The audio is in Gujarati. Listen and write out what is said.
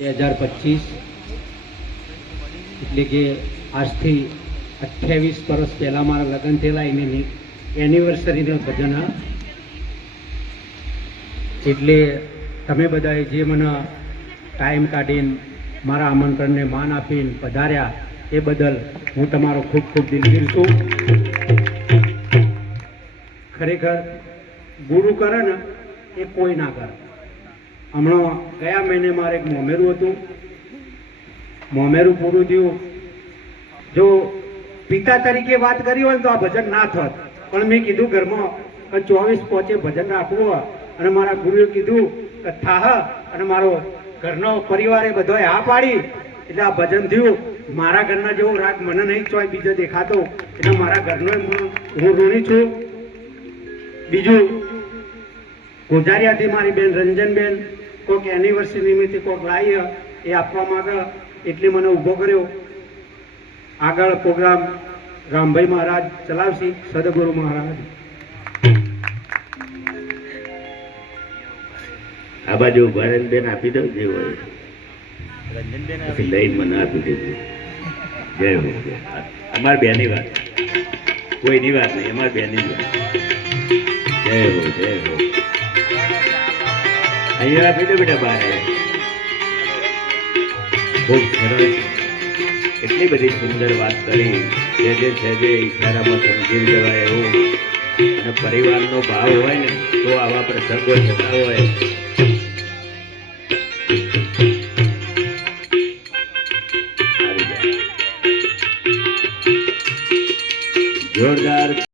બે હજાર પચીસ એટલે કે આજથી અઠ્યાવીસ વર્ષ પહેલાં મારા લગ્ન થયેલા, એની એનિવર્સરીનું ભજન. એટલે તમે બધાએ જે મને ટાઈમ કાઢીને, મારા આમંત્રણને માન આપીને પધાર્યા, એ બદલ હું તમારો ખૂબ ખૂબ દિલગીર છું ખરેખર ગુરુ કરે ને, એ કોઈ ના કરે હમણાં ગયા મહિને મારે એક મોમેરું હતું. મોમેરું પૂરું થયું. જો પિતા તરીકે વાત કરી હોય તો આ ભજન ના થત. પણ મેં કીધું ઘરમાં કે ચોવીસ પોચે ભજન રાખવું અને મારા ગુરુએ કીધું કે થાહ, અને મારો ઘરનો પરિવારે બધોએ હા પાડી. એટલે આ ભજન થયું. મારા ઘરના જેવો રાગ મને નહીં ચોય, બીજો દેખાતો. એટલે મારા ઘરનો હું ઋણી છું. બીજું ગોજારિયાથી મારી બેન રંજનબેન કોઈક એનિવર્સરી નિમિત્તે કોઈક લાવીએ એ આપવામાં માંગે એટલે મને ઊભો કર્યો. આગળ પ્રોગ્રામ રામભાઈ મહારાજ ચલાવશે સદગુરુ મહારાજ. આ બાજુ બેન આપી દઉં જે હોય. લઈને મને આપી દેજો. જય હો. અમારી બેની વાત. કોઈની વાત નહીં અમારી બેની વાત. જય હો જય હો. અહીંયા બેટા બેટા બહાર ખૂબ સરસ. એટલી બધી સુંદર વાત કરી. જે જે સહેજે ઈશારામાં સમજી લેવાય એવું. અને પરિવારનો ભાવ હોય ને, તો આવા પ્રસંગો થતા હોય. જોરદાર